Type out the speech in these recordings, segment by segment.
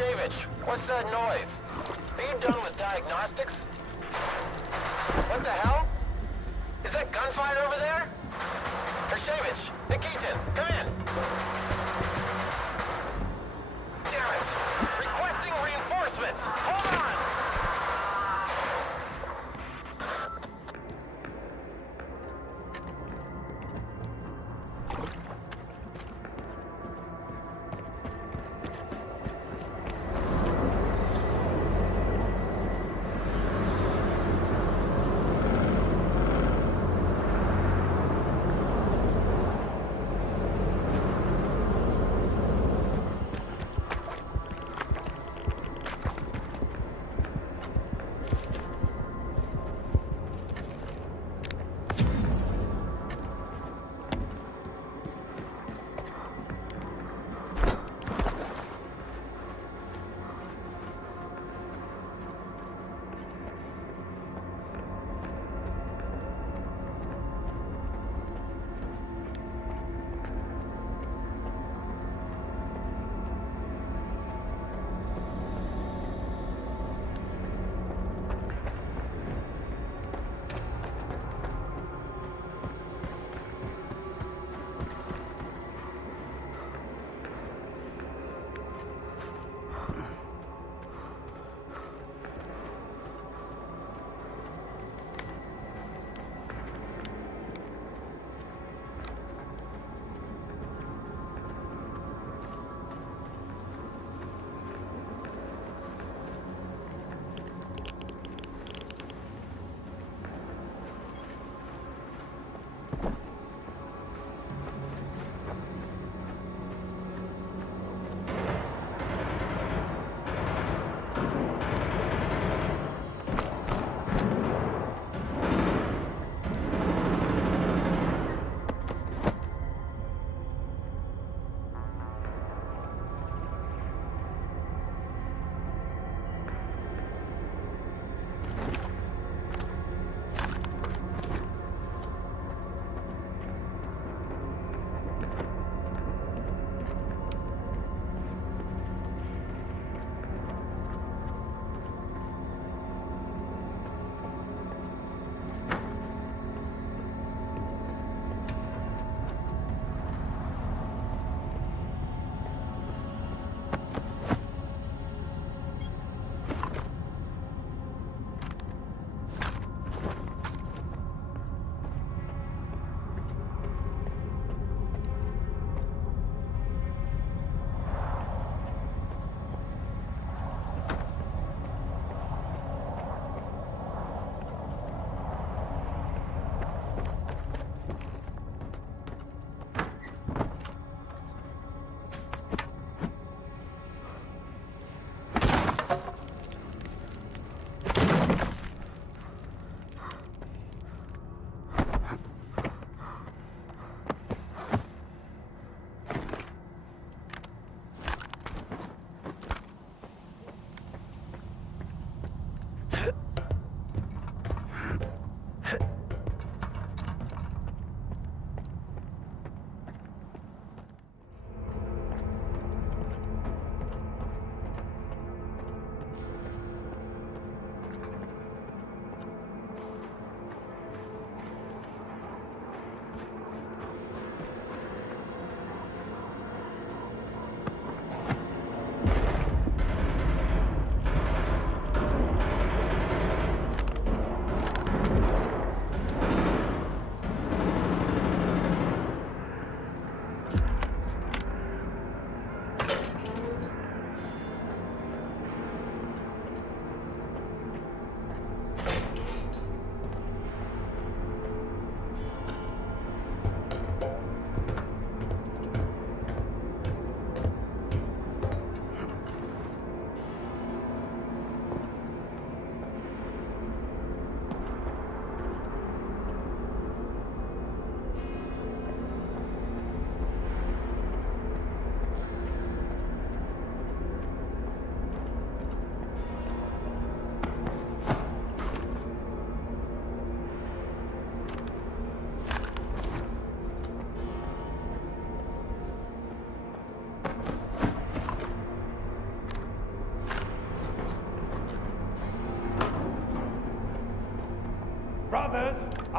Seguici, what's that noise? Are you done with diagnostics? What the hell? Is that gunfire over there? Seguici, Nikitin, come in. Damn it! Requesting reinforcements! Hold on!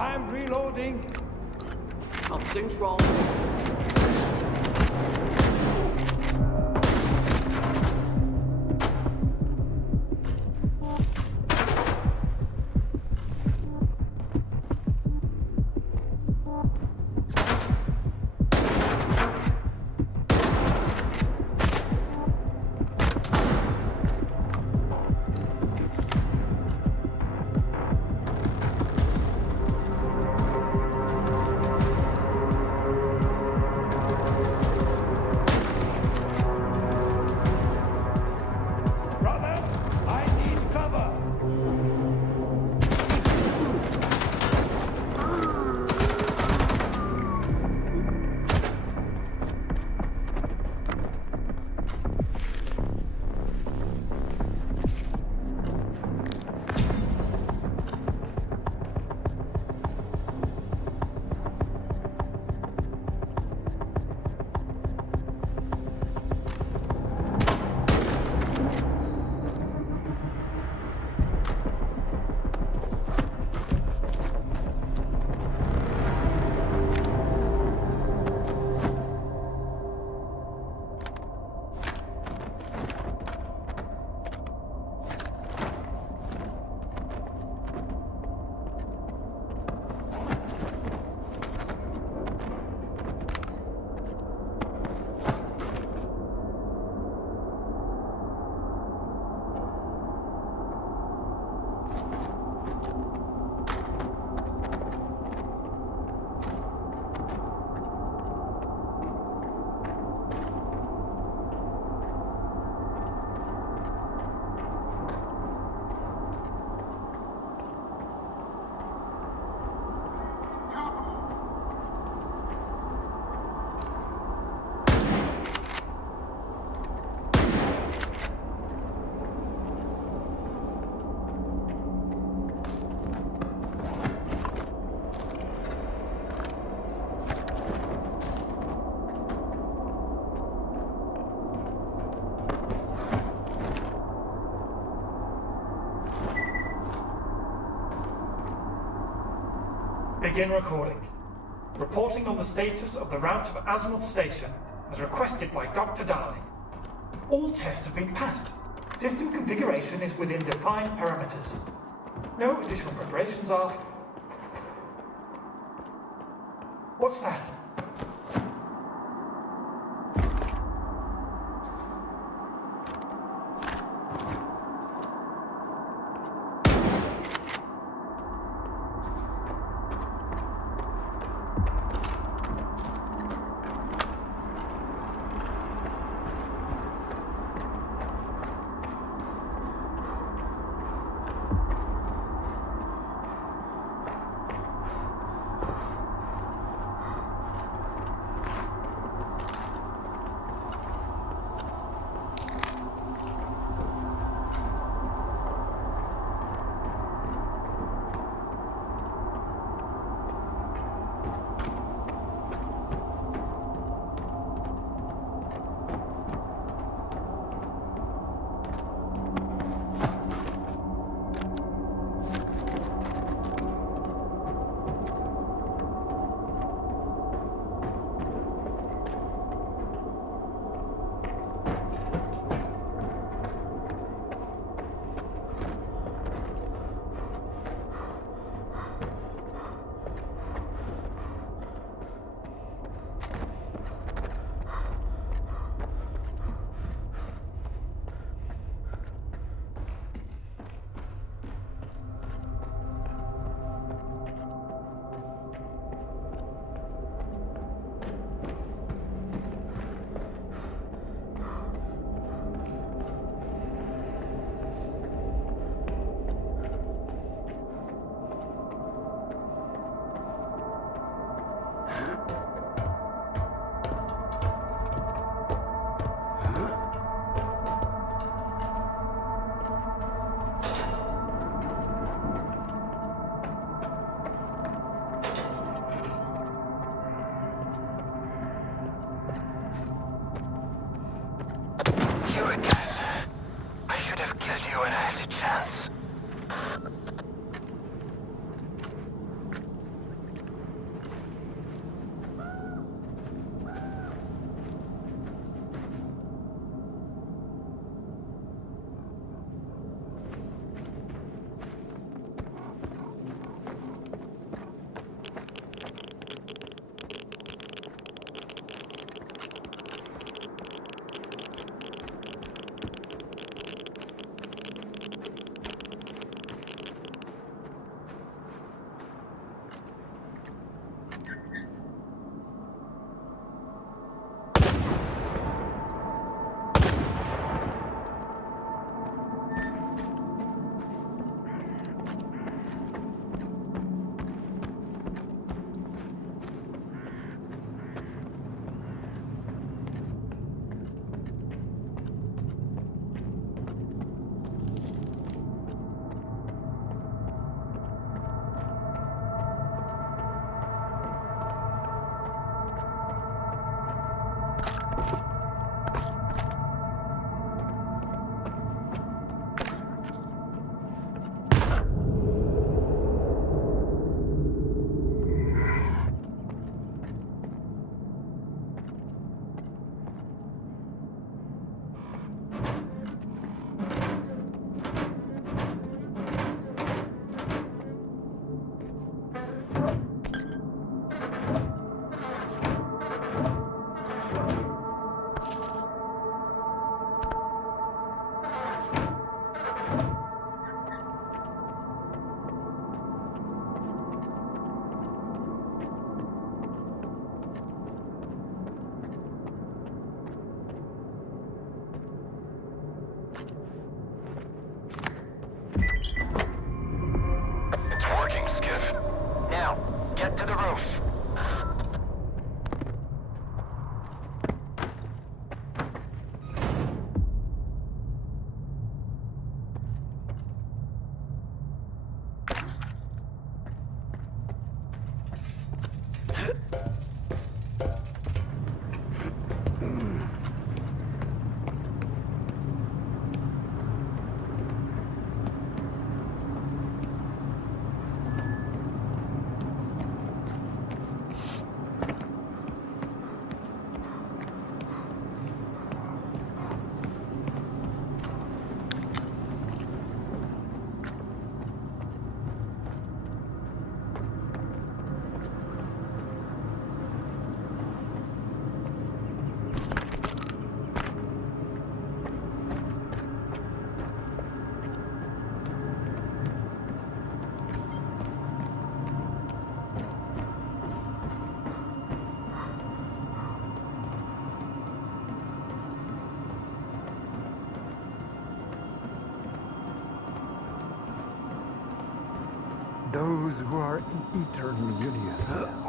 I'm reloading. Something's wrong. Brothers, I need cover. Begin recording. Reporting on the status of the route of Azimuth Station, as requested by Dr. Darling. All tests have been passed. System configuration is within defined parameters. No additional preparations are... What's that? get to the roof. Those who are in eternal union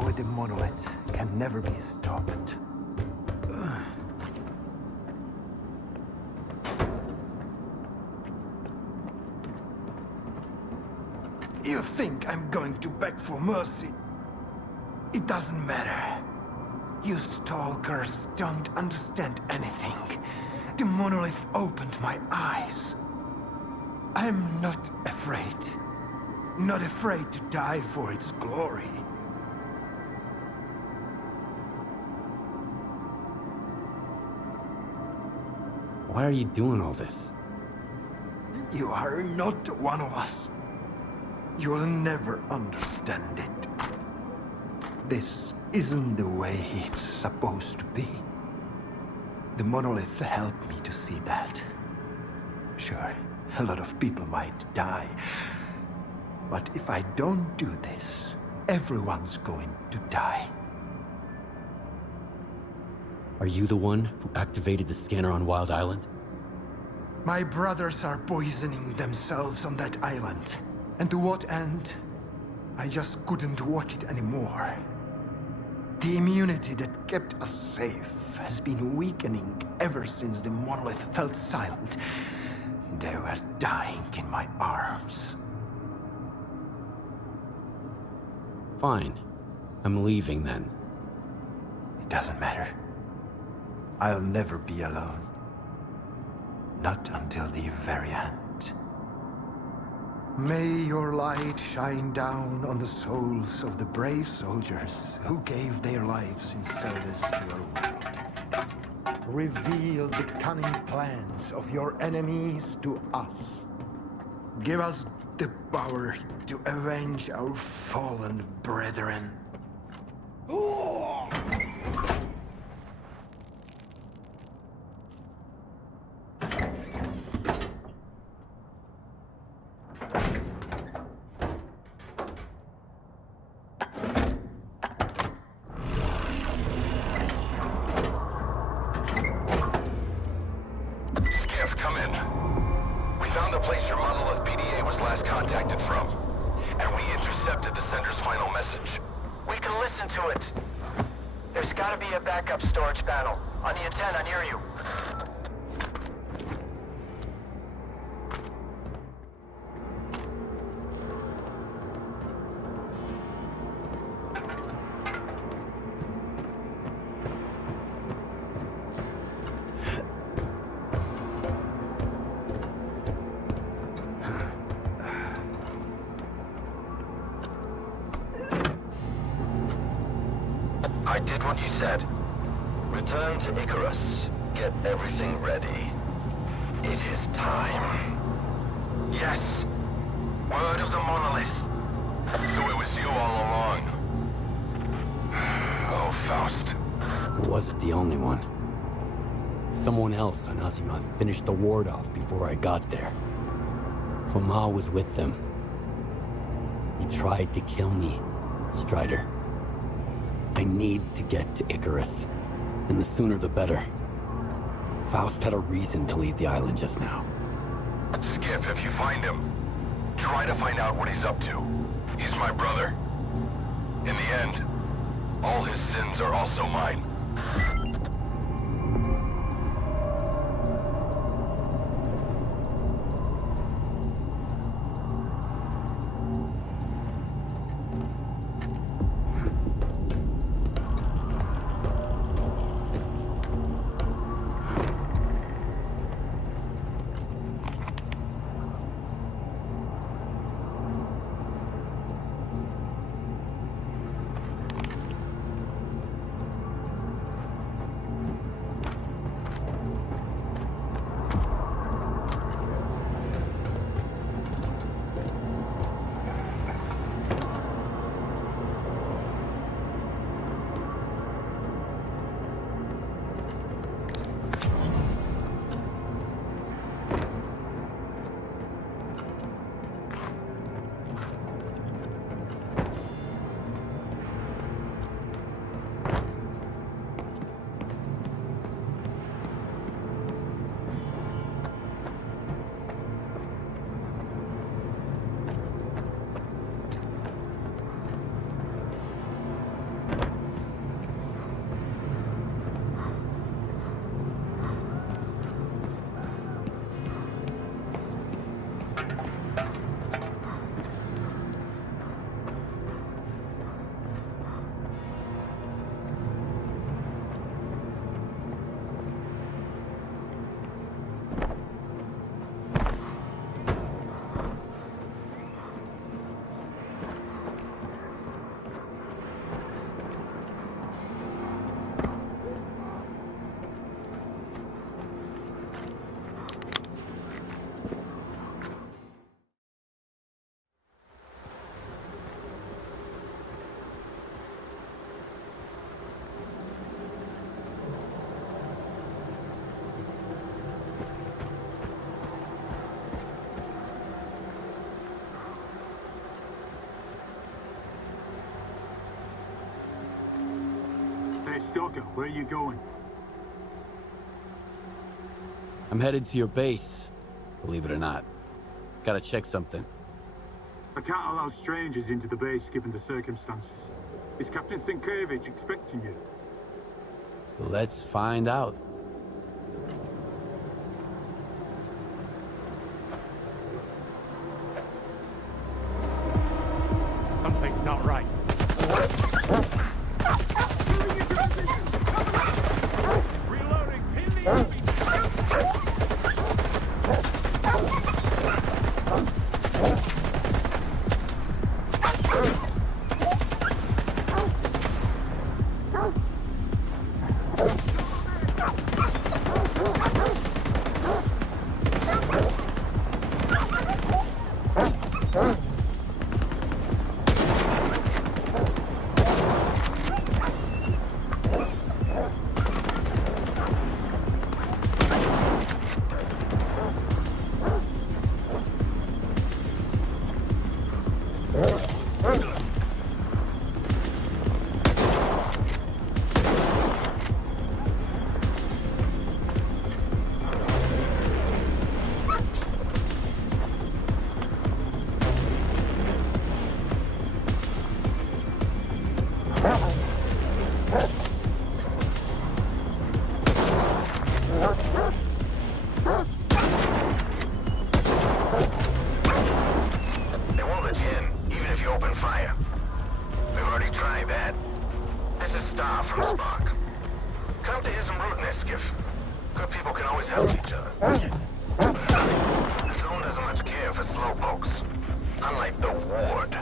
with the monolith can never be stopped. You think I'm going to beg for mercy? It doesn't matter. You stalkers don't understand anything. The monolith opened my eyes. I'm not afraid. Not afraid to die for its glory. Why are you doing all this? You are not one of us. You'll never understand it. This isn't the way it's supposed to be. The monolith helped me to see that. Sure, a lot of people might die. But if I don't do this, everyone's going to die. Are you the one who activated the scanner on Wild Island? My brothers are poisoning themselves on that island. And to what end? I just couldn't watch it anymore. The immunity that kept us safe has been weakening ever since the monolith felt silent. They were dying in my arms. Fine. I'm leaving then. It doesn't matter. I'll never be alone. Not until the very end. May your light shine down on the souls of the brave soldiers who gave their lives in service to our world. Reveal the cunning plans of your enemies to us. Give us the power to avenge our fallen brethren. Skiff, come in. We found the place your monolith PDA was last contacted from. And we intercepted the sender's final message. We can listen to it. There's gotta be a backup storage panel on the antenna near you. I did what you said. Return to Icarus. Get everything ready. It is time. Yes. Word of the monolith. So it was you all along. Oh, Faust. Wasn't the only one. Someone else on Azimuth finished the ward off before I got there. Foma was with them. He tried to kill me, Strider. I need to get to Icarus, and the sooner the better. Faust had a reason to leave the island just now. Skiff, if you find him, try to find out what he's up to. He's my brother. In the end, all his sins are also mine. S.T.A.L.K.E.R, where are you going? I'm headed to your base, believe it or not. Gotta check something. I can't allow strangers into the base given the circumstances. Is Captain S.T.A.L.K.E.R expecting you? Let's find out. Something's not right. Reloading. Pin the enemy. Good people can always help each other. The zone doesn't much care for slowpokes. Unlike the ward.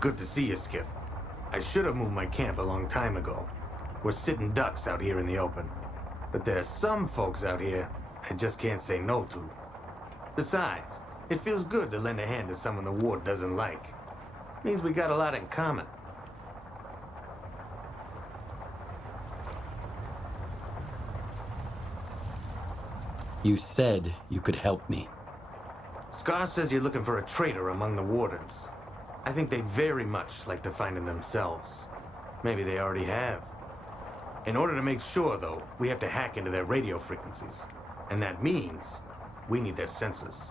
Good to see you, Skip. I should have moved my camp a long time ago. We're sitting ducks out here in the open. But there's some folks out here I just can't say no to. Besides, it feels good to lend a hand to someone the ward doesn't like. Means we got a lot in common. You said you could help me. S.T.A.L.K.E.R says you're looking for a traitor among the wardens. I think they'd very much like to find him themselves. Maybe they already have. In order to make sure, though, we have to hack into their radio frequencies. And that means we need their sensors.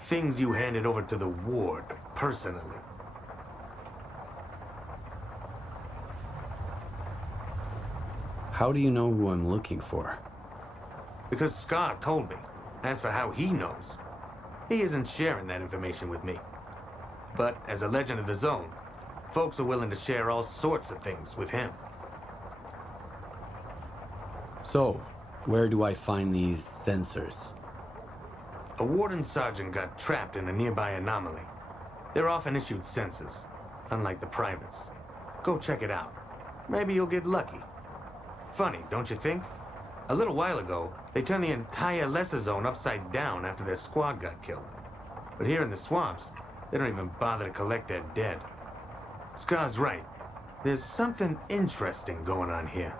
Things you handed over to the ward, personally. How do you know who I'm looking for? Because S.T.A.L.K.E.R told me. As for how he knows, he isn't sharing that information with me. But as a legend of the zone, folks are willing to share all sorts of things with him. So, where do I find these sensors? A warden sergeant got trapped in a nearby anomaly. They're often issued sensors, unlike the privates. Go check it out. Maybe you'll get lucky. Funny, don't you think? A little while ago, they turned the entire lesser zone upside down after their squad got killed. But here in the swamps, they don't even bother to collect their dead. S.T.A.L.K.E.R's right. There's something interesting going on here.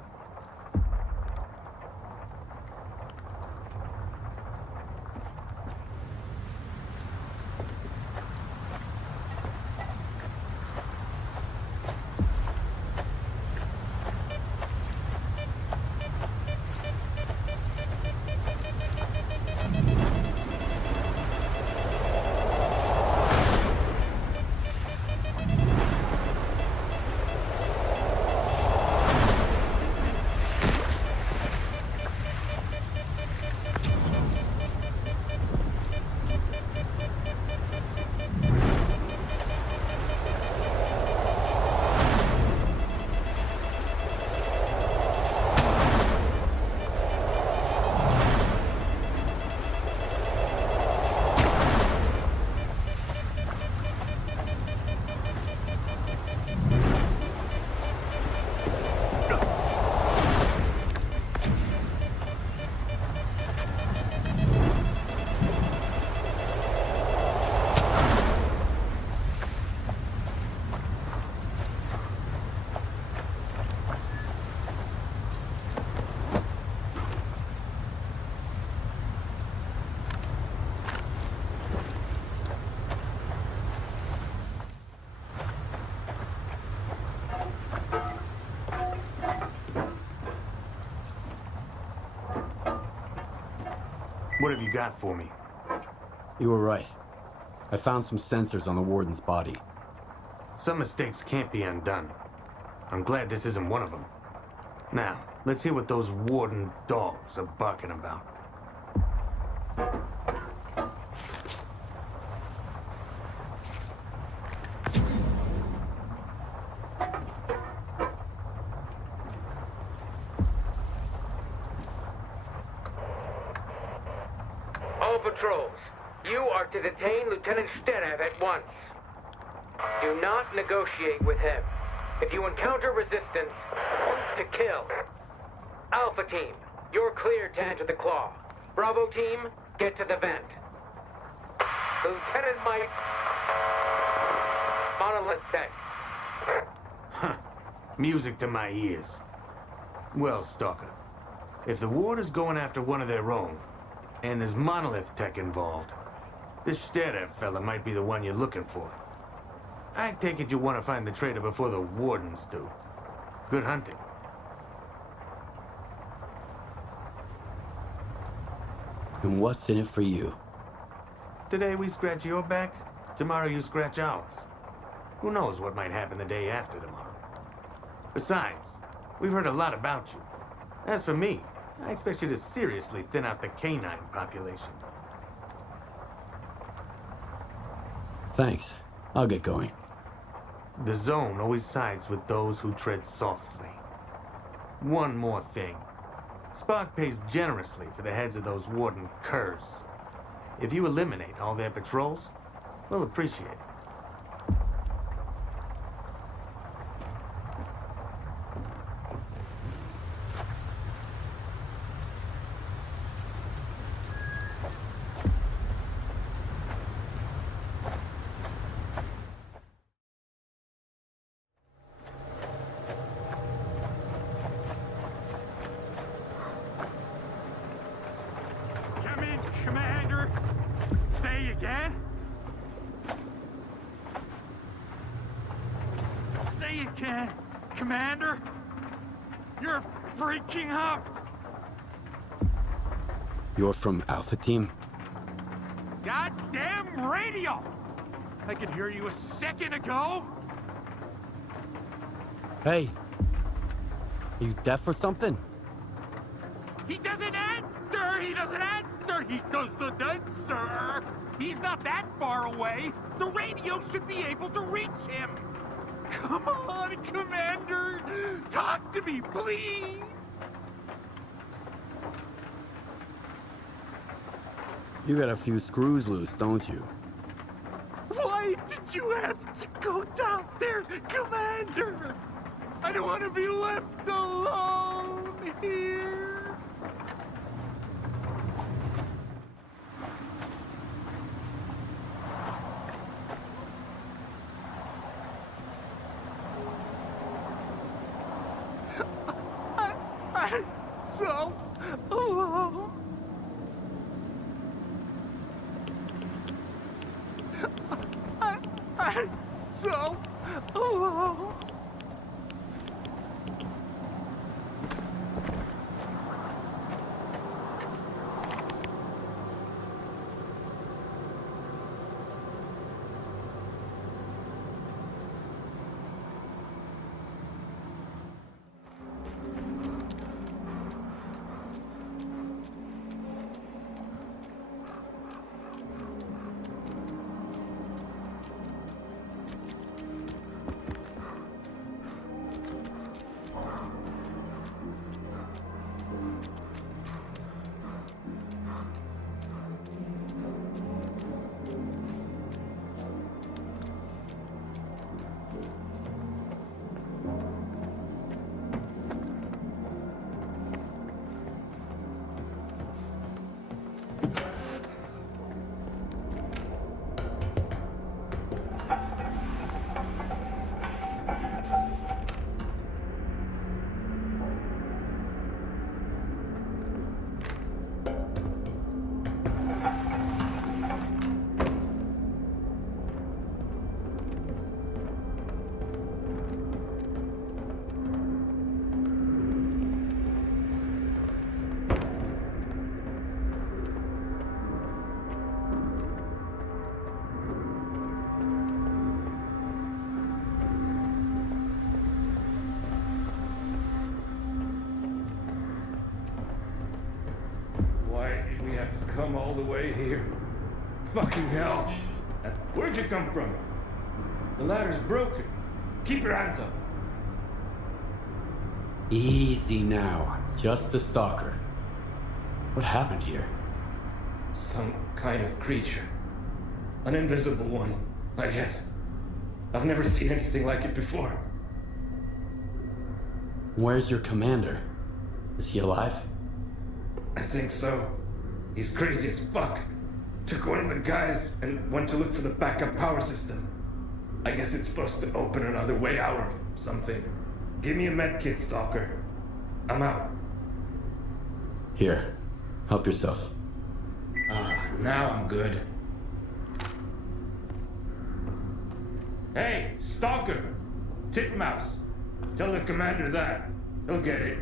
What have you got for me? You were right. I found some sensors on the warden's body. Some mistakes can't be undone. I'm glad this isn't one of them. Now, let's hear what those warden dogs are barking about. All patrols, you are to detain Lieutenant S.T.A.L.K.E.R at once. Do not negotiate with him. If you encounter resistance, to kill. Alpha team, you're clear to enter the claw. Bravo team, get to the vent. Lieutenant Mike, monolith tech. Huh. Music to my ears. Well, Stalker, if the ward is going after one of their own, and there's monolith tech involved, this S.T.A.L.K.E.R fella might be the one you're looking for. I take it you want to find the traitor before the wardens do. Good hunting. And what's in it for you? Today we scratch your back, tomorrow you scratch ours. Who knows what might happen the day after tomorrow. Besides, we've heard a lot about you. As for me, I expect you to seriously thin out the canine population. Thanks. I'll get going. The zone always sides with those who tread softly. One more thing. Spark pays generously for the heads of those warden curs. If you eliminate all their patrols, we'll appreciate it. again. Commander? You're freaking up. You're from Alpha Team? Goddamn radio! I could hear you a second ago. Hey. Are you deaf or something? He doesn't answer! He doesn't answer! He doesn't answer! He's not that far away! The radio should be able to reach him! Come on, Commander! Talk to me, please! You got a few screws loose, don't you? Why did you have to go down there, Commander? I don't want to be left alone here! I'm so alone. I'm so alone. Come all the way here. Fucking hell. Where'd you come from? The ladder's broken. Keep your hands up. Easy now. I'm just a stalker. What happened here? Some kind of creature. An invisible one, I guess. I've never seen anything like it before. Where's your commander? Is he alive? I think so. He's crazy as fuck. Took one of the guys and went to look for the backup power system. I guess it's supposed to open another way out or something. Give me a med kit, Stalker. I'm out. Here. Help yourself. Now I'm good. Hey, Stalker! Titmouse! Tell the commander that. He'll get it.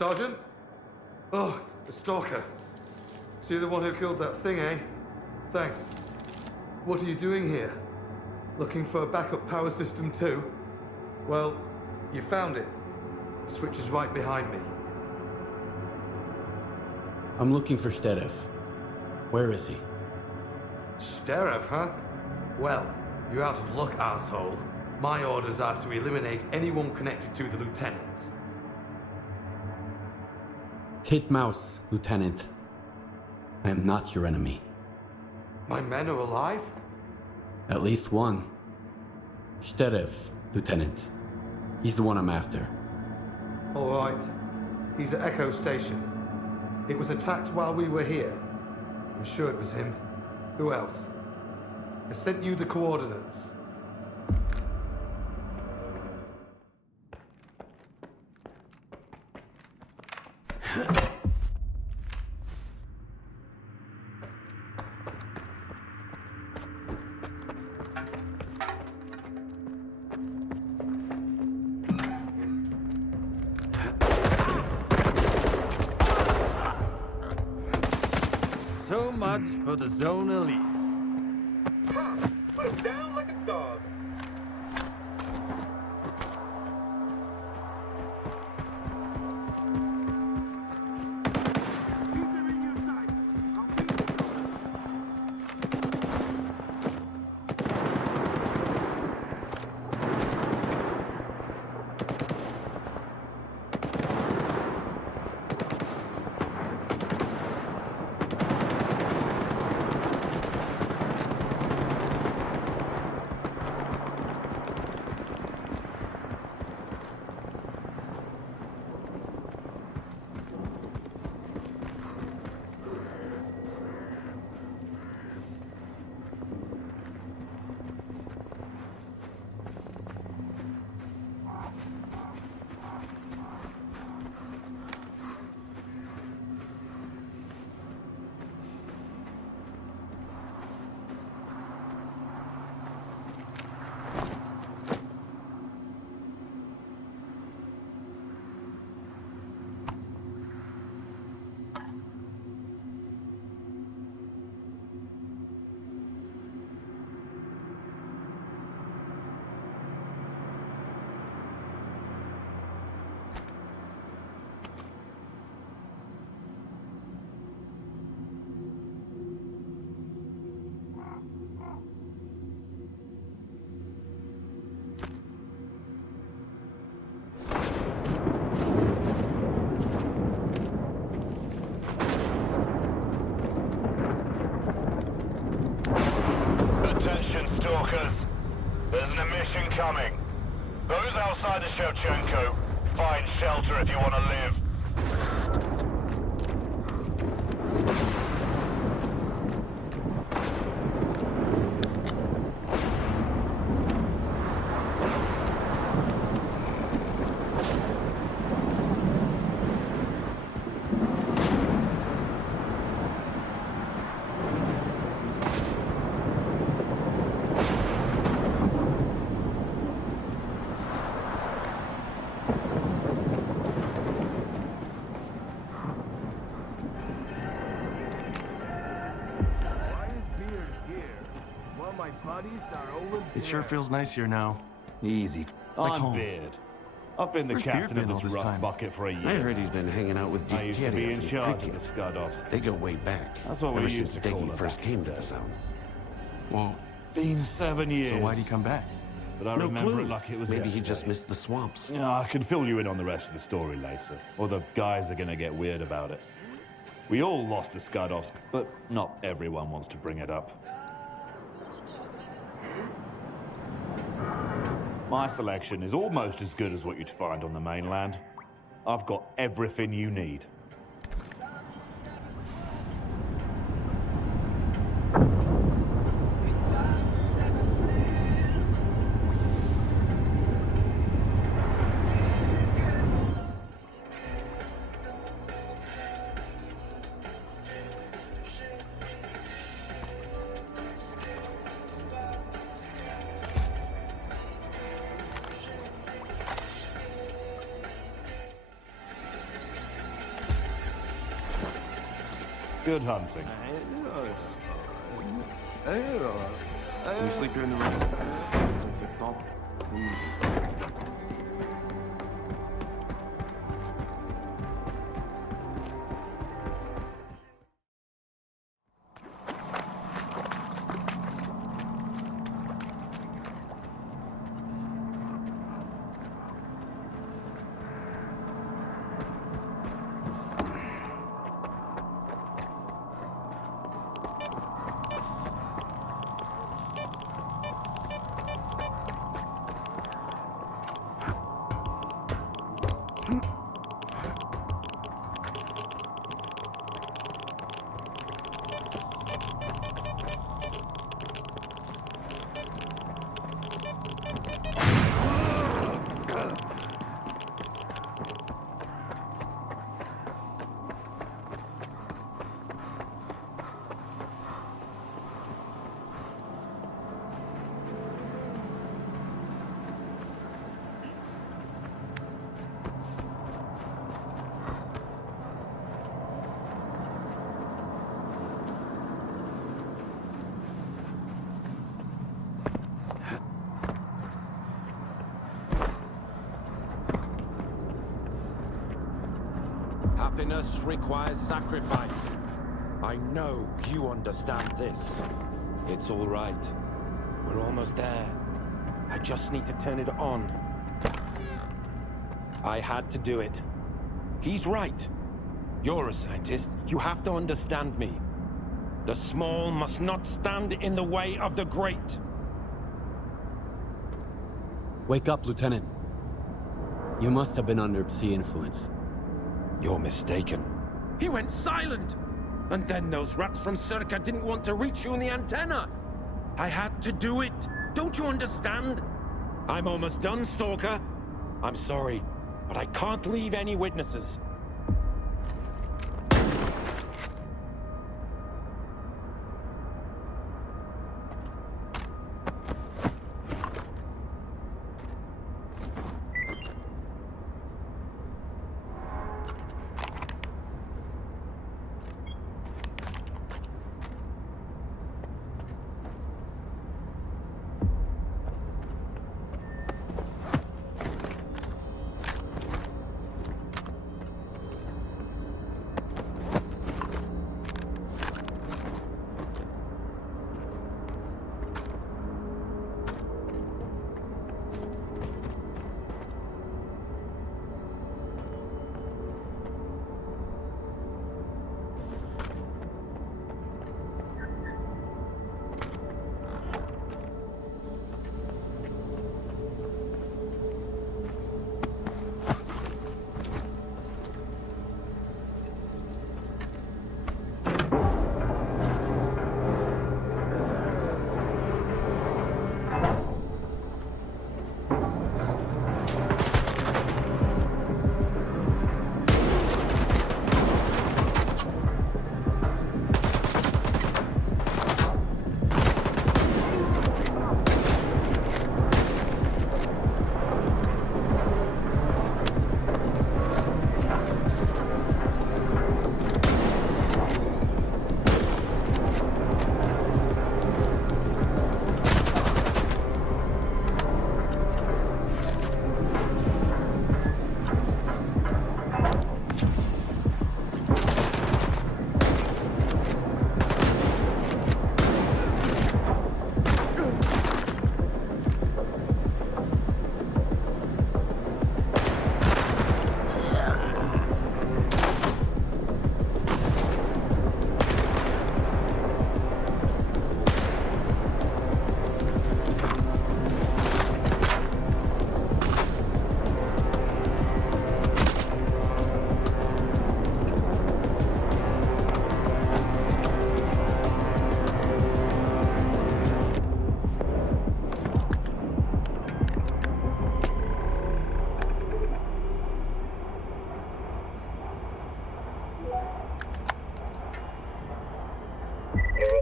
Sergeant? Oh, the stalker. So you're the one who killed that thing, eh? Thanks. What are you doing here? Looking for a backup power system too? Well, you found it. The switch is right behind me. I'm looking for S.T.A.L.K.E.R. Where is he? S.T.A.L.K.E.R, huh? Well, you're out of luck, asshole. My orders are to eliminate anyone connected to the lieutenant. Titmouse, Lieutenant. I am not your enemy. My men are alive? At least one. S.T.A.L.K.E.R, Lieutenant. He's the one I'm after. All right. He's at Echo Station. It was attacked while we were here. I'm sure it was him. Who else? I sent you the coordinates. So much for the Zone Elite. Put him down like a dog. Stalkers, there's an emission coming. Those outside the Shevchenko, find shelter if you want to live. It sure feels nice here now. Easy. Like I'm home. Beard. I've been the Where's captain Beard of been this all this rust time? bucket for a year. I heard he's been hanging out with I used to be in Chornobyl charge from of the Skardovsk. They go way back. That's what we Ever used since to call S.T.A.K.E.R it first back came to the zone. Well, Been 7 years. so why'd he come back? But I No remember clue. it like it was Maybe he yesterday. just missed the swamps. Yeah, I can fill you in on the rest of the story later. Or the guys are gonna get weird about it. We all lost the Skardovsk, but not everyone wants to bring it up. My selection is almost as good as what you'd find on the mainland. I've got everything you need. Good hunting. Can you sleep here in the room? Happiness requires sacrifice. I know you understand this. It's all right. We're almost there. I just need to turn it on. I had to do it. He's right. You're a scientist. You have to understand me. The small must not stand in the way of the great. Wake up, Lieutenant. You must have been under Psi influence. You're mistaken. He went silent! And then those rats from S.T.A.L.K.E.R didn't want to reach you in the antenna. I had to do it. Don't you understand? I'm almost done, Stalker. I'm sorry, but I can't leave any witnesses.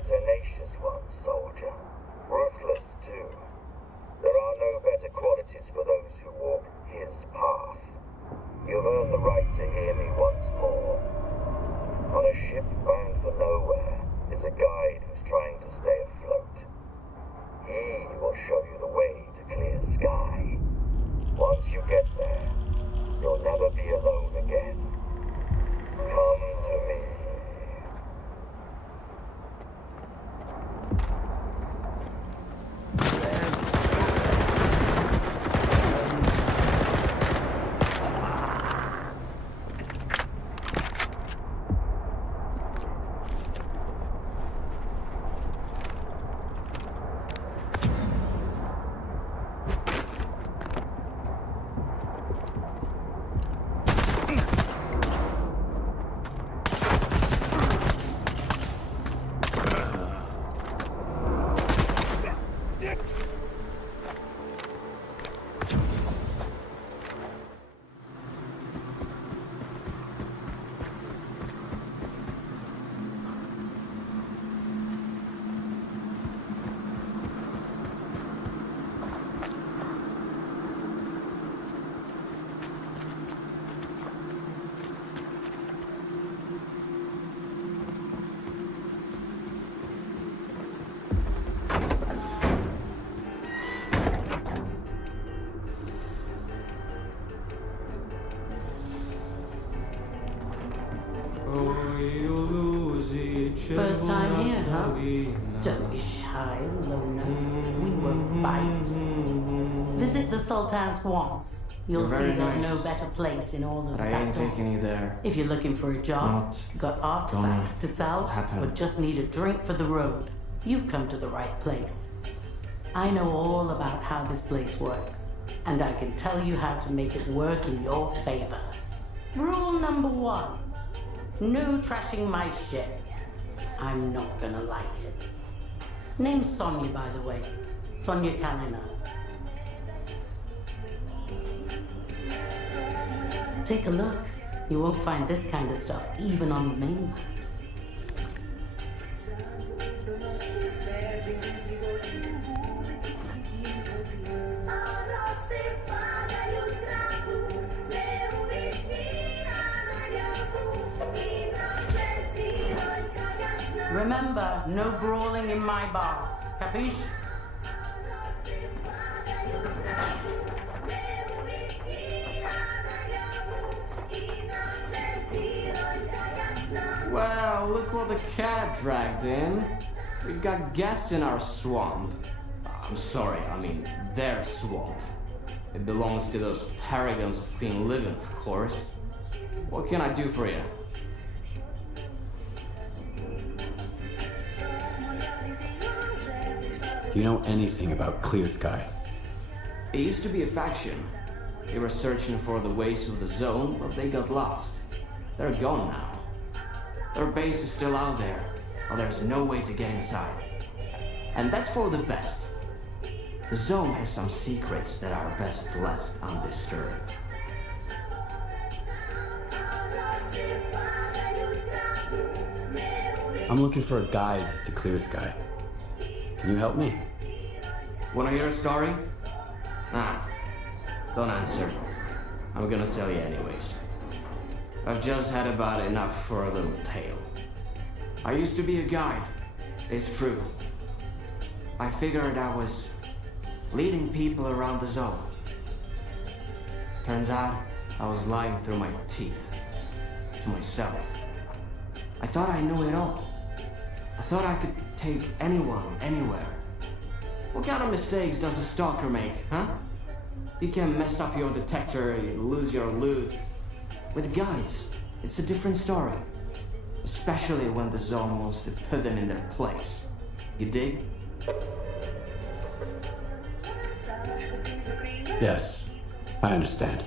Tenacious one, soldier. Ruthless, too. There are no better qualities for those who walk his path. You've earned the right to hear me once more. On a ship bound for nowhere is a guide who's trying to stay afloat. He will show you the way to clear sky. Once you get there, you'll never be alone again. Come to me. First time here, huh? Don't be shy, loner. We won't bite. Visit the Sultan's once. You'll see Very there's nice. no better place in all of But I ain't Saturn. taking you there. If you're looking for a job, Not got artifacts to sell, happen. or just need a drink for the road, you've come to the right place. I know all about how this place works, and I can tell you how to make it work in your favor. Rule number 1. No trashing my ship. I'm not gonna like it. Name's Sonia, by the way. Sonia Kalina. Take a look. You won't find this kind of stuff even on the mainland. Remember, no brawling in my bar. Capiche? Well, look what the cat dragged in. We've got guests in our swamp. I'm sorry, I mean their swamp. It belongs to those paragons of clean living, of course. What can I do for you? Do you know anything about Clear Sky? It used to be a faction. They were searching for the ways of the zone, but they got lost. They're gone now. Their base is still out there, but there's no way to get inside. And that's for the best. The zone has some secrets that are best left undisturbed. I'm looking for a guide to Clear Sky. Can you help me? Wanna hear a story? Nah, don't answer. I'm gonna tell you anyways. I've just had about enough for a little tale. I used to be a guide, it's true. I figured I was leading people around the zone. Turns out I was lying through my teeth to myself. I thought I knew it all. I thought I could take anyone, anywhere. What kind of mistakes does a stalker make, huh? You can mess up your detector, you lose your loot. With guides, it's a different story. Especially when the zone wants to put them in their place. You dig? Yes, I understand.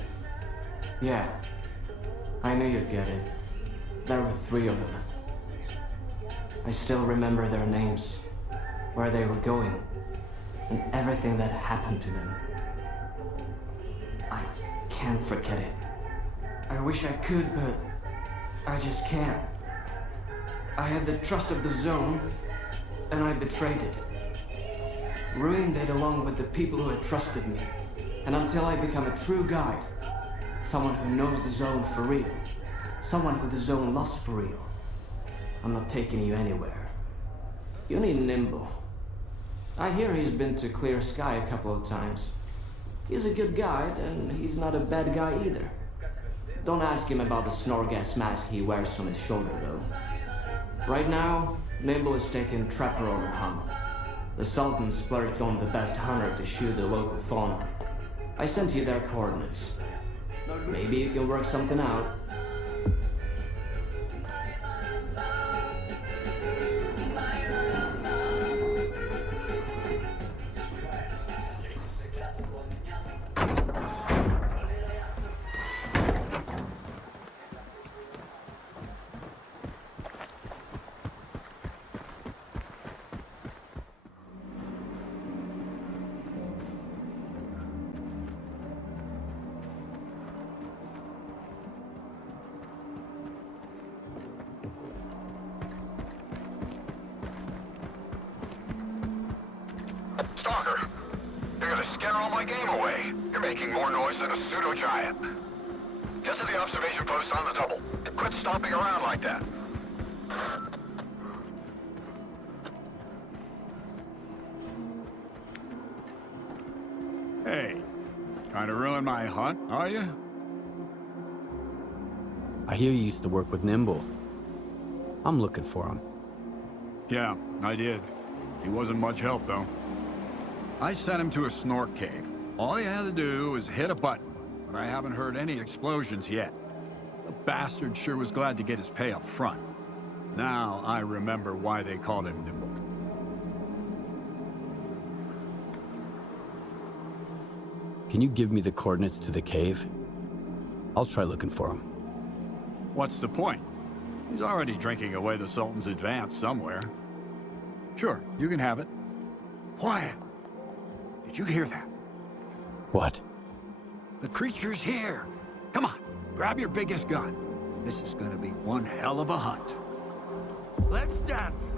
Yeah, I knew you'd get it. There were 3 of them. I still remember their names, where they were going, and everything that happened to them. I can't forget it. I wish I could, but I just can't. I had the trust of the zone, and I betrayed it. Ruined it along with the people who had trusted me. And until I become a true guide, someone who knows the zone for real, someone who the zone loves for real, I'm not taking you anywhere. You need Nimble. I hear he's been to Clear Sky a couple of times. He's a good guide, and he's not a bad guy either. Don't ask him about the snore gas mask he wears on his shoulder, though. Right now, Nimble is taking trapper on her hunt. The Sultan splurged on the best hunter to shoot the local fauna. I sent you their coordinates. Maybe you can work something out. Stalker, you're gonna scare all my game away. You're making more noise than a pseudo-giant. Get to the observation post on the double. And quit stomping around like that. Hey, trying to ruin my hunt, are you? I hear you used to work with Nimble. I'm looking for him. Yeah, I did. He wasn't much help, though. I sent him to a snork cave. All he had to do was hit a button, but I haven't heard any explosions yet. The bastard sure was glad to get his pay up front. Now I remember why they called him Nimble. Can you give me the coordinates to the cave? I'll try looking for him. What's the point? He's already drinking away the Sultan's advance somewhere. Sure, you can have it. Quiet! Did you hear that? What? The creature's here! Come on, grab your biggest gun. This is gonna be one hell of a hunt. Let's dance!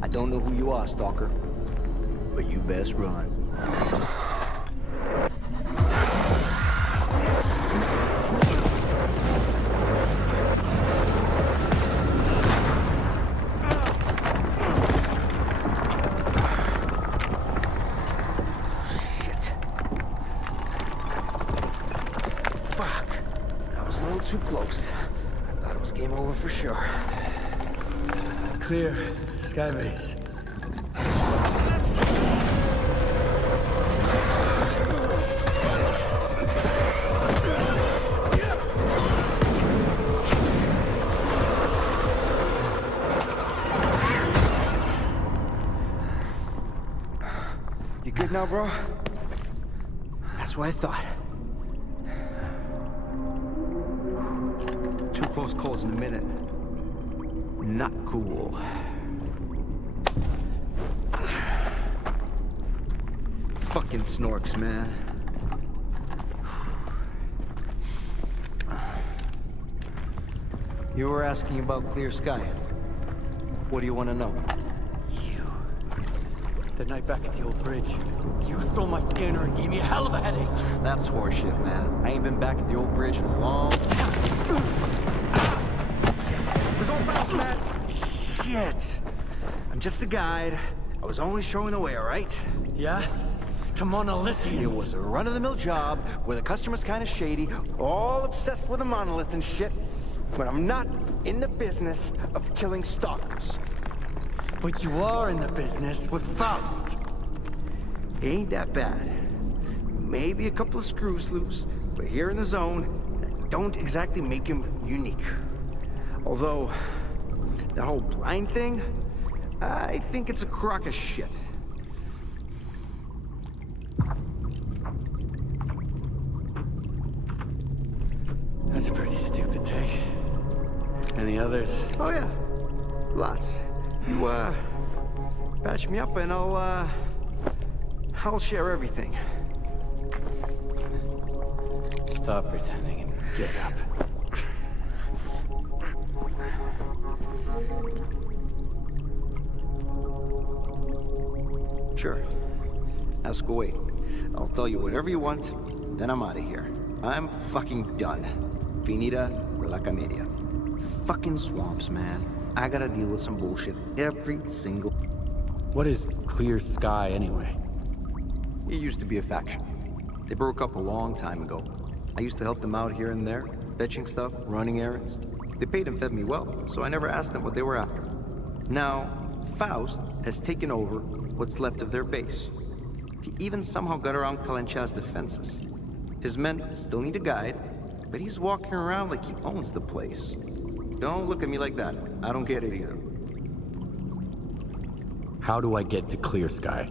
I don't know who you are, Stalker, but you best run. Shit. Fuck. That was a little too close. I thought it was game over for sure. Clear. Skybase. You good now, bro? That's what I thought. 2 close calls in a minute. Not cool. Fucking snorks, man. You were asking about Clear Sky. What do you want to know? The night back at the old bridge, you stole my scanner and gave me a hell of a headache. That's horseshit, man. I ain't been back at the old bridge in a long time. It was all bounce, man. Shit. I'm just a guide. I was only showing the way, all right? Yeah? To monolithians. It was a run-of-the-mill job where the customer's kind of shady, all obsessed with a monolith and shit. But I'm not in the business of killing stalkers. But you are in the business with Faust. Ain't that bad. Maybe a couple of screws loose, but here in the zone, don't exactly make him unique. Although, that whole blind thing, I think it's a crock of shit. That's a pretty stupid take. Any others? Oh yeah, lots. You, patch me up and I'll share everything. Stop pretending and get up. Sure. Ask away. I'll tell you whatever you want, then I'm out of here. I'm fucking done. Finita la comedia. Fucking swamps, man. I gotta deal with some bullshit every single... What is Clear Sky, anyway? It used to be a faction. They broke up a long time ago. I used to help them out here and there, fetching stuff, running errands. They paid and fed me well, so I never asked them what they were after. Now, Faust has taken over what's left of their base. He even somehow got around Kalencha's defenses. His men still need a guide, but he's walking around like he owns the place. Don't look at me like that. I don't get it either. How do I get to Clear Sky?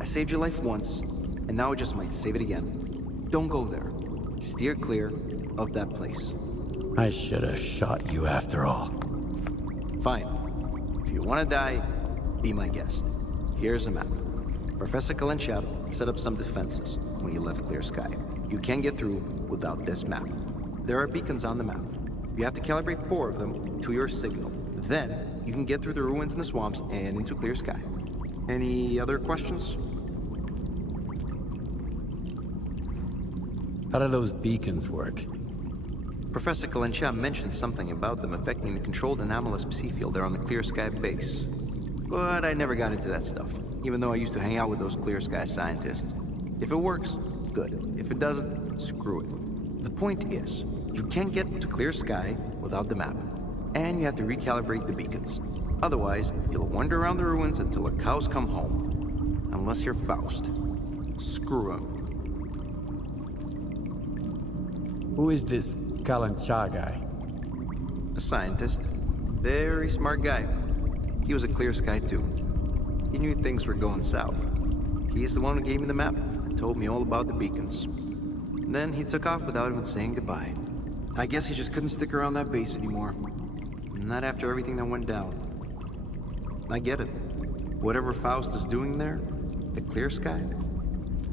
I saved your life once, and now I just might save it again. Don't go there. Steer clear of that place. I should have shot you after all. Fine. If you want to die, be my guest. Here's a map. Professor Kalencha set up some defenses when he left Clear Sky. You can't get through without this map. There are beacons on the map. You have to calibrate 4 of them to your signal. Then, you can get through the ruins in the swamps and into Clear Sky. Any other questions? How do those beacons work? Professor Kalencha mentioned something about them affecting the controlled anomalous psi field there on the Clear Sky base. But I never got into that stuff, even though I used to hang out with those Clear Sky scientists. If it works, good. If it doesn't, screw it. The point is, you can't get to Clear Sky without the map, and you have to recalibrate the beacons. Otherwise, you'll wander around the ruins until the cows come home. Unless you're Faust. Screw 'em. Who is this Kalancha guy? A scientist. Very smart guy. He was a clear sky too. He knew things were going south. He's the one who gave me the map and told me all about the beacons. And then he took off without even saying goodbye. I guess he just couldn't stick around that base anymore. Not after everything that went down. I get it. Whatever Faust is doing there, the clear sky,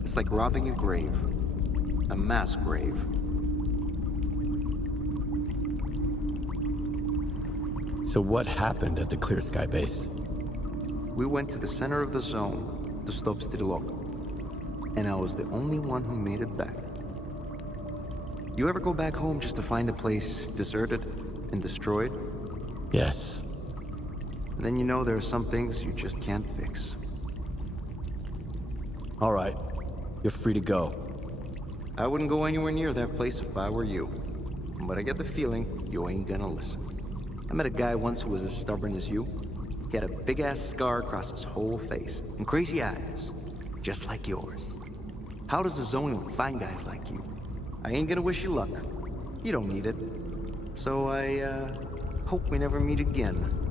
it's like robbing a grave. A mass grave. So what happened at the Clear Sky base? We went to the center of the zone to stop S.T.A.L.K.E.R. And I was the only one who made it back. You ever go back home just to find the place deserted and destroyed? Yes. And then you know there are some things you just can't fix. All right. You're free to go. I wouldn't go anywhere near that place if I were you. But I get the feeling you ain't gonna listen. I met a guy once who was as stubborn as you. He had a big-ass scar across his whole face, and crazy eyes, just like yours. How does the zone find guys like you? I ain't gonna wish you luck. You don't need it. So I, hope we never meet again.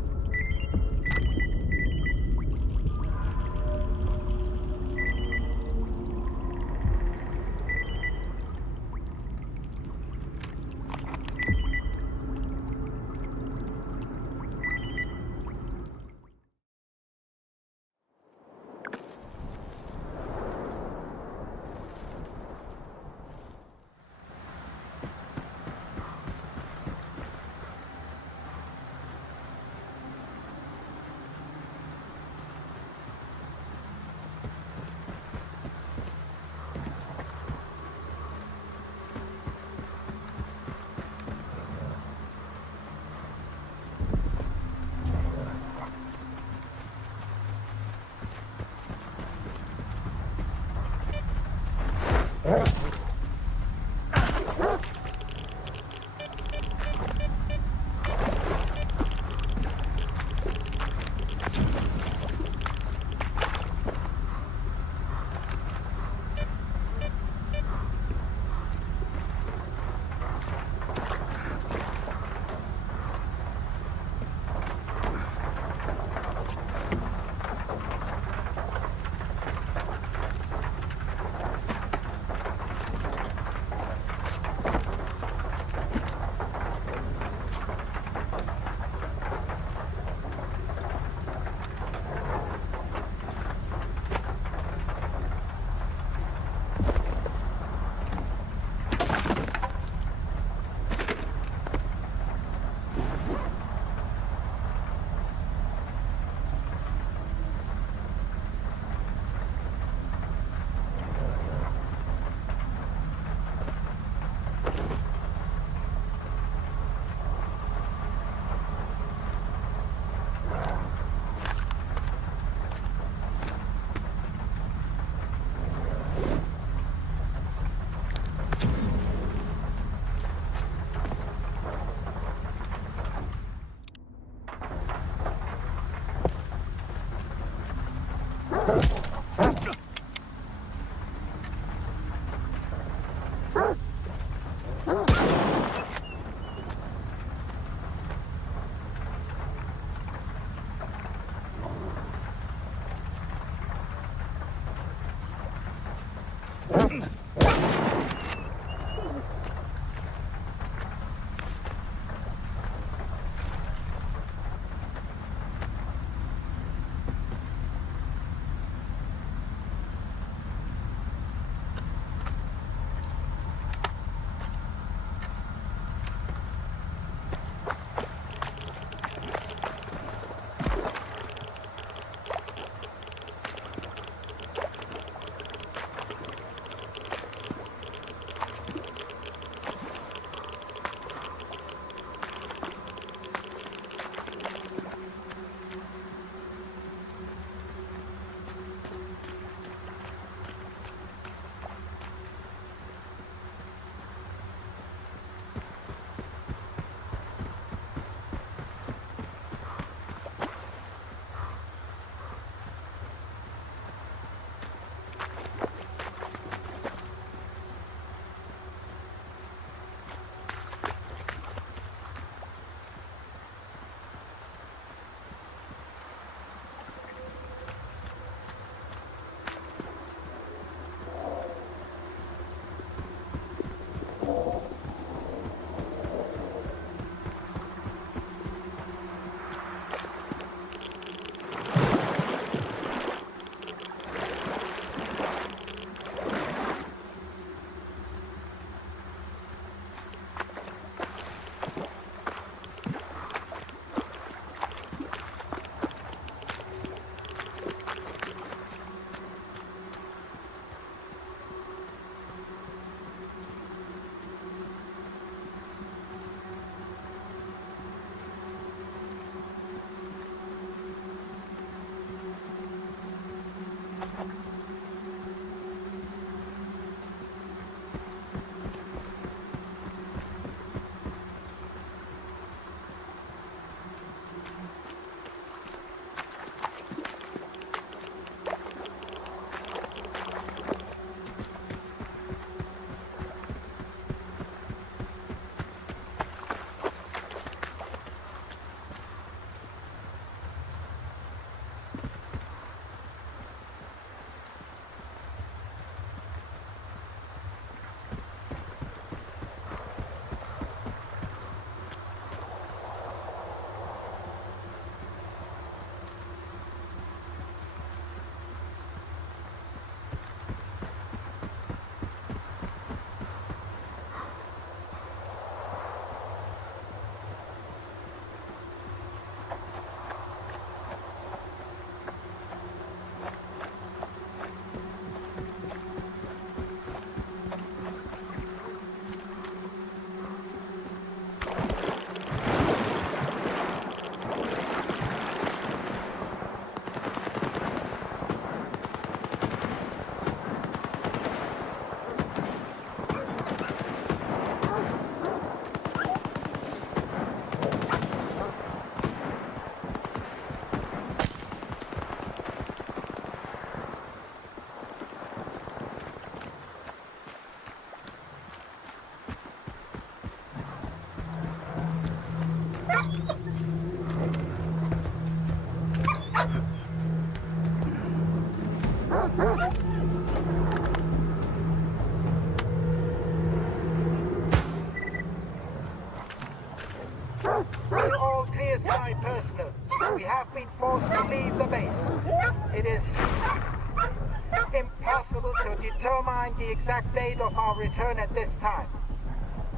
We have been forced to leave the base. It is impossible to determine the exact date of our return at this time.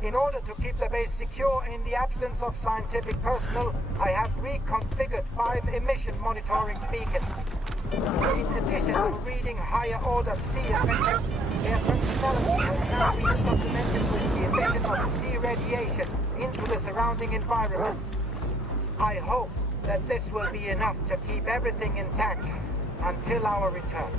In order to keep the base secure in the absence of scientific personnel, I have reconfigured 5 emission monitoring beacons. In addition to reading higher order Psi effects, their functionality has now been supplemented with the emission of Psi radiation into the surrounding environment. I hope that this will be enough to keep everything intact until our return.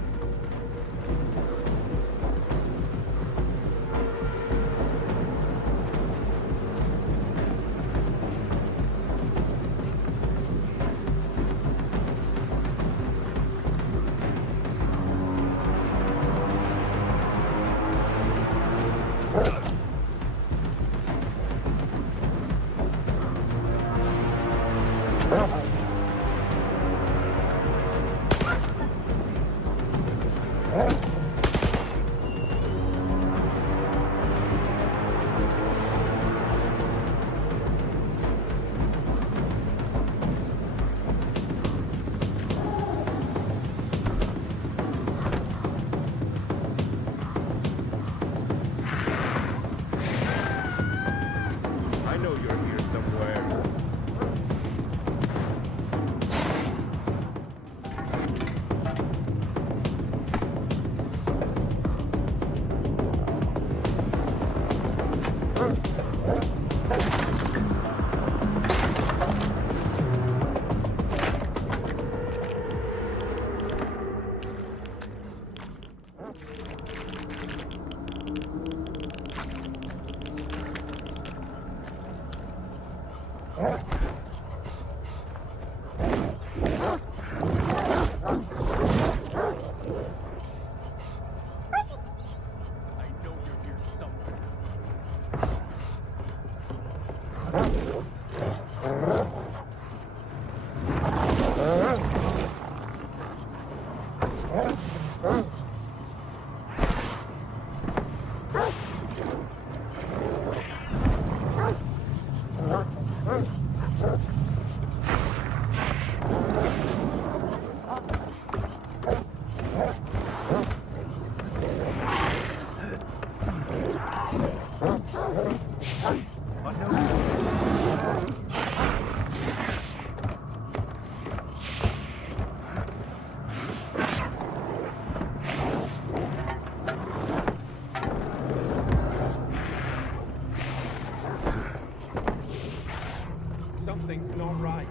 Something's not right.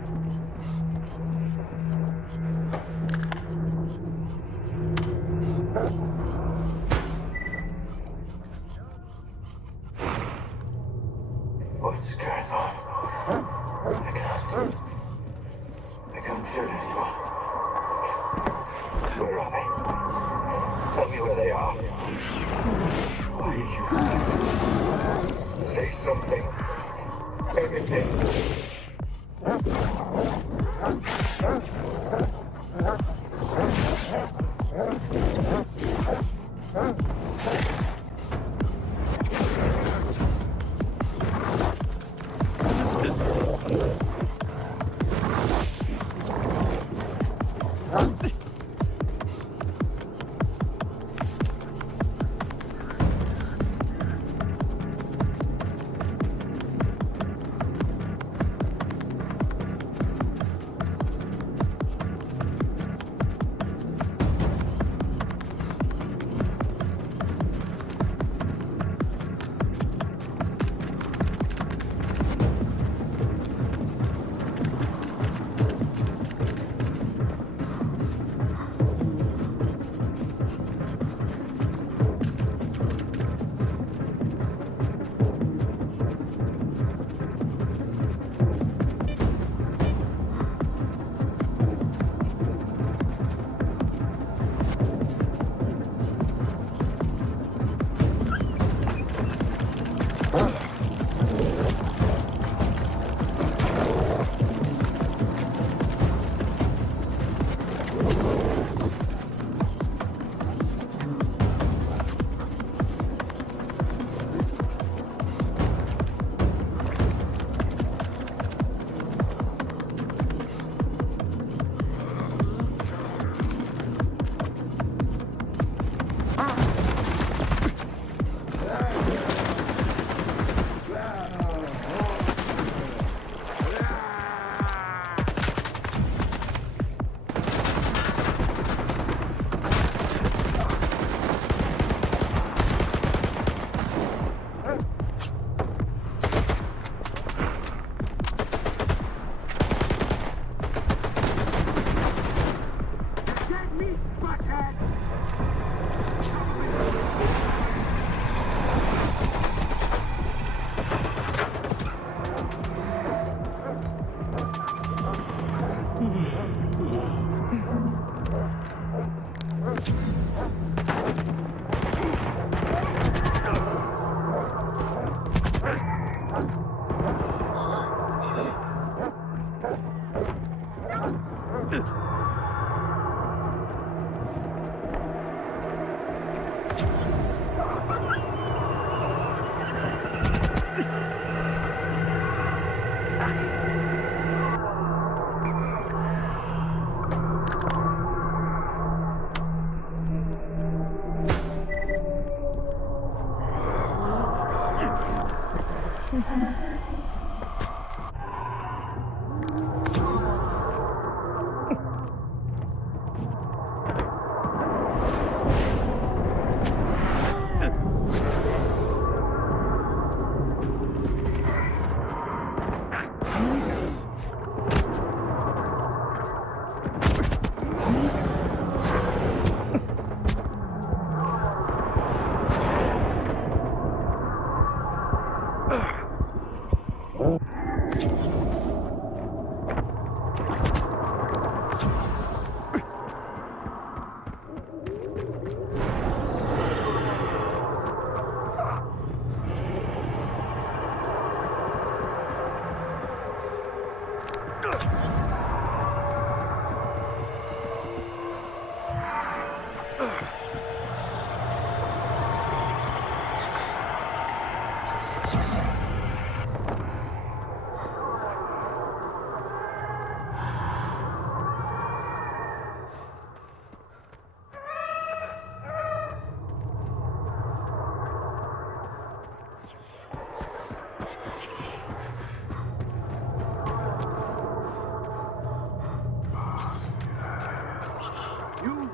What's going on? I can't feel it anymore. Where are they? Tell me where they are. Why are you silent? Say something. Anything. You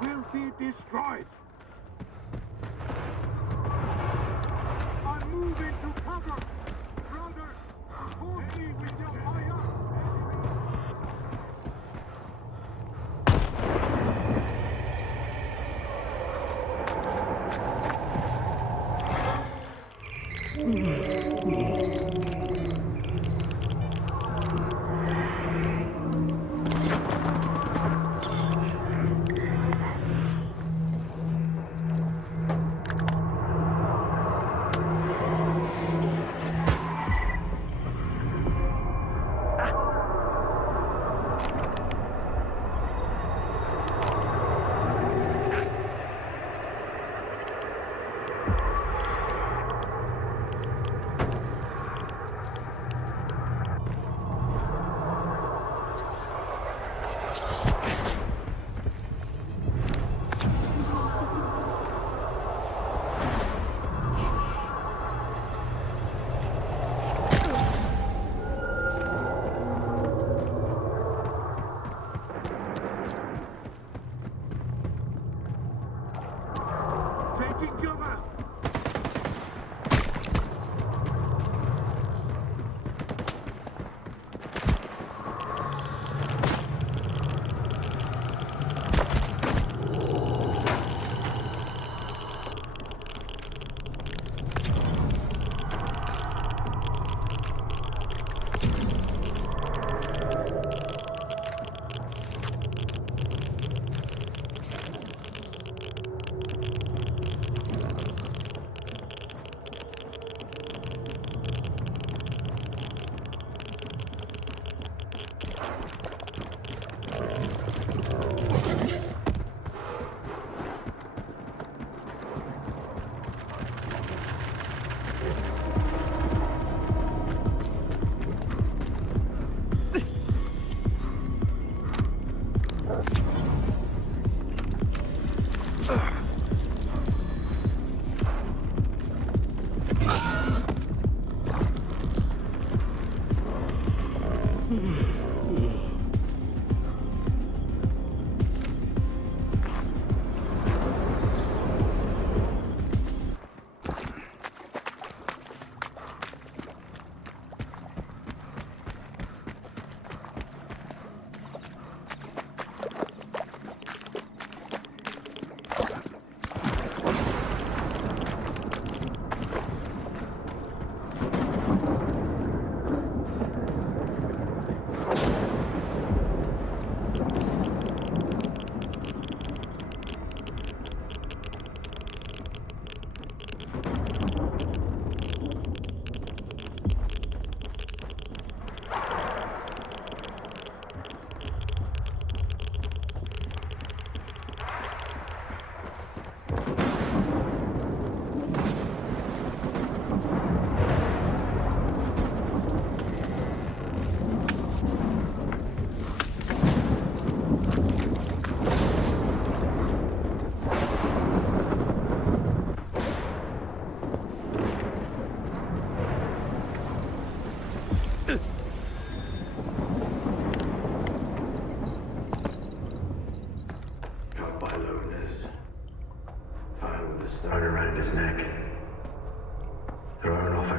will be destroyed. I'm moving to cover. Brother, hold me with your fire.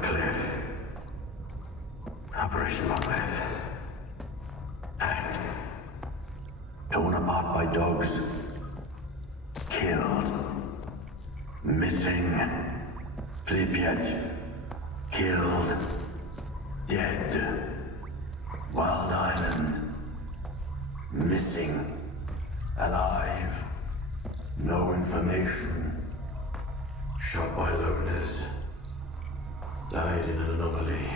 cliff. Operation Monolith. Hacked. Torn apart by dogs. Killed. Missing. Pripyat. Killed. Dead. Wild Island. Missing. Alive. No information. Shot by loners. Died in an anomaly.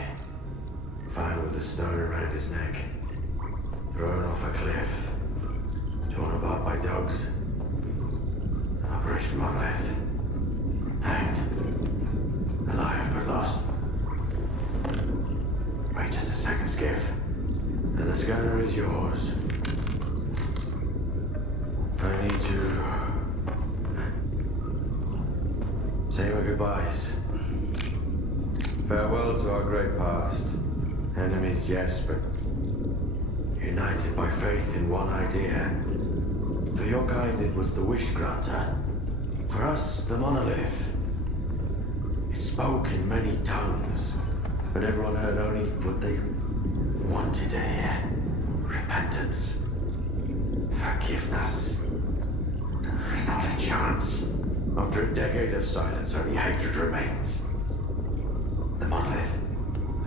Found with a stone around his neck. Thrown off a cliff. Torn apart by dogs. Operation Monolith. Hanged. Alive but lost. Wait just a second, Skiff. And the scanner is yours. I need to say our goodbyes. Farewell to our great past. Enemies, yes, but united by faith in one idea. For your kind, it was the wish granter. For us, the monolith. It spoke in many tongues, but everyone heard only what they wanted to hear. Repentance. Forgiveness. Not a chance. After a decade of silence, only hatred remains. The monolith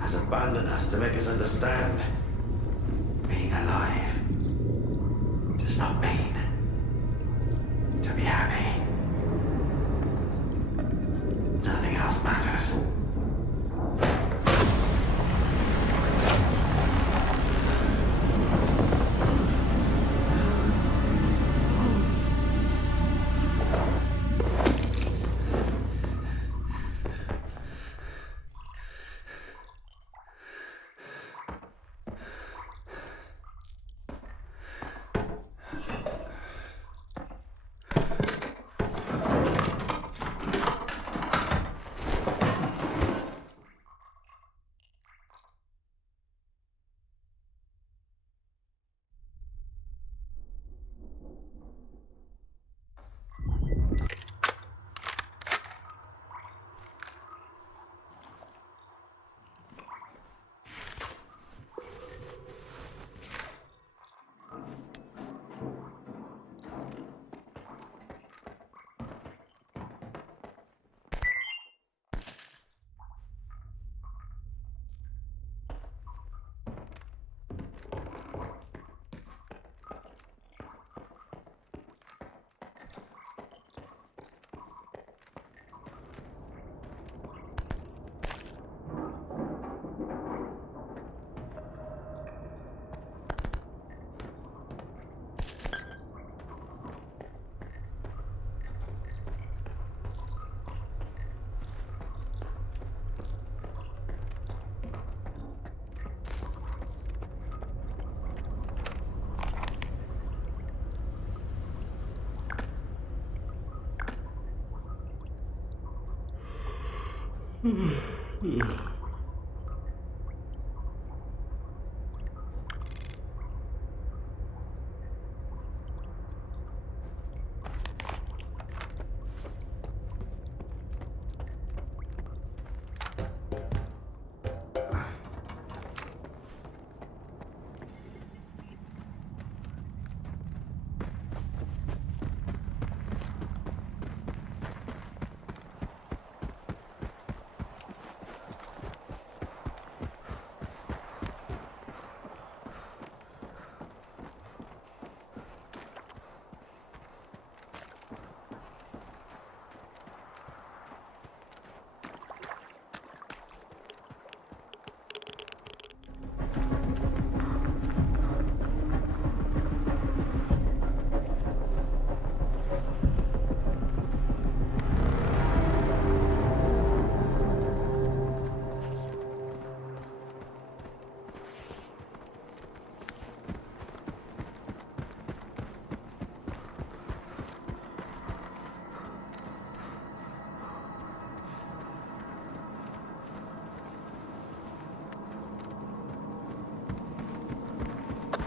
has abandoned us to make us understand. Being alive does not mean to be happy. Nothing else matters.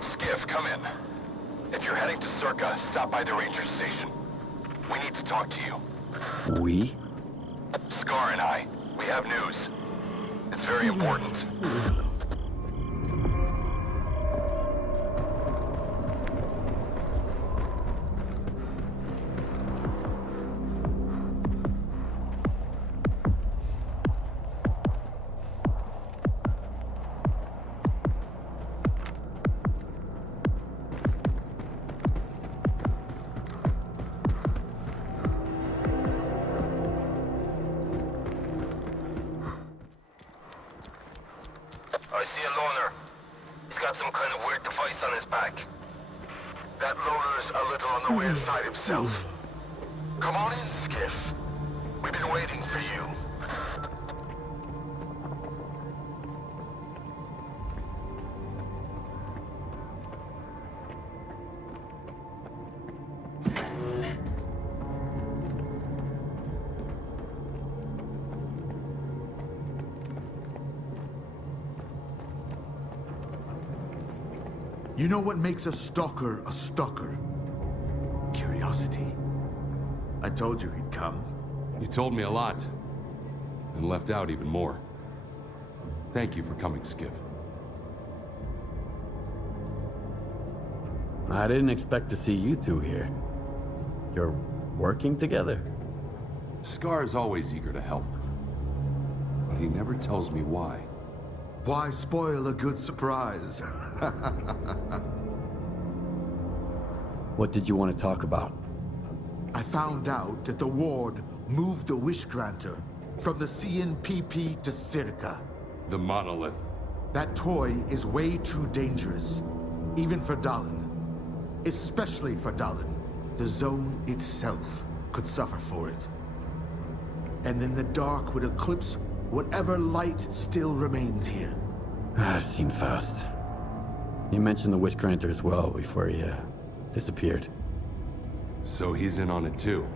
Skiff, come in. If you're heading to Circa, stop by the ranger station. We need to talk to you. We? S.T.A.L.K.E.R and I. We have news. It's very important. I see a loner. He's got some kind of weird device on his back. That loner's a little on the weird side himself. Come on in, Skiff. We've been waiting for you. You know what makes a stalker a stalker? Curiosity. I told you he'd come. You told me a lot, and left out even more. Thank you for coming, Skiff. I didn't expect to see you two here. You're working together? S.T.A.L.K.E.R is always eager to help, but he never tells me why. Why spoil a good surprise? What did you want to talk about? I found out that the Ward moved the Wish Granter from the CNPP to S.T.A.L.K.E.R. The monolith. That toy is way too dangerous, even for Dallin. Especially for Dallin. The zone itself could suffer for it. And then the dark would eclipse whatever light still remains here. I've seen Faust. You mentioned the Wish Granter as well before he disappeared. So he's in on it too.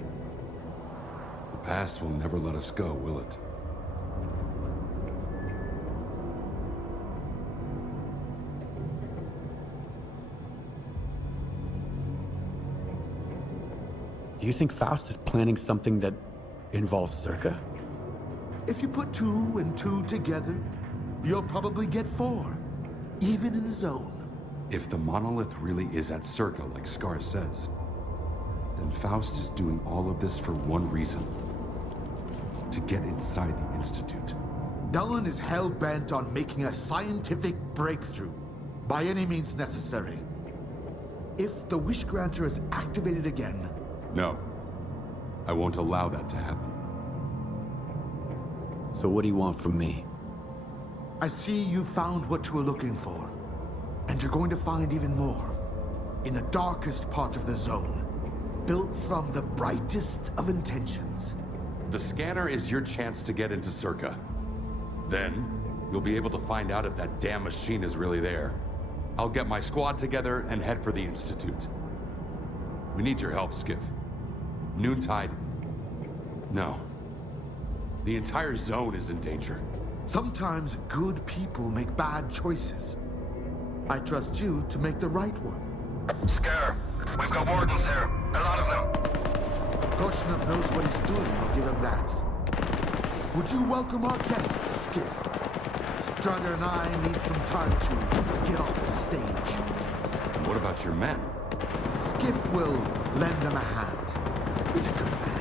The past will never let us go, will it? Do you think Faust is planning something that involves S.T.A.L.K.E.R? If you put 2 and 2 together, you'll probably get 4, even in the zone. If the monolith really is at S.T.A.L.K.E.R like S.T.A.R says, then Faust is doing all of this for one reason. To get inside the Institute. Dallin is hell-bent on making a scientific breakthrough, by any means necessary. If the Wish Granter is activated again... No. I won't allow that to happen. So what do you want from me? I see you found what you were looking for. And you're going to find even more. In the darkest part of the zone. Built from the brightest of intentions. The scanner is your chance to get into S.T.A.L.K.E.R. Then, you'll be able to find out if that damn machine is really there. I'll get my squad together and head for the Institute. We need your help, Skiff. Noontide... No. The entire zone is in danger. Sometimes good people make bad choices. I trust you to make the right one. S.T.A.L.K.E.R, we've got wardens here. A lot of them. Korshunov knows what he's doing, I'll give him that. Would you welcome our guests, Skiff? Strider and I need some time to get off the stage. What about your men? Skiff will lend them a hand. He's a good man.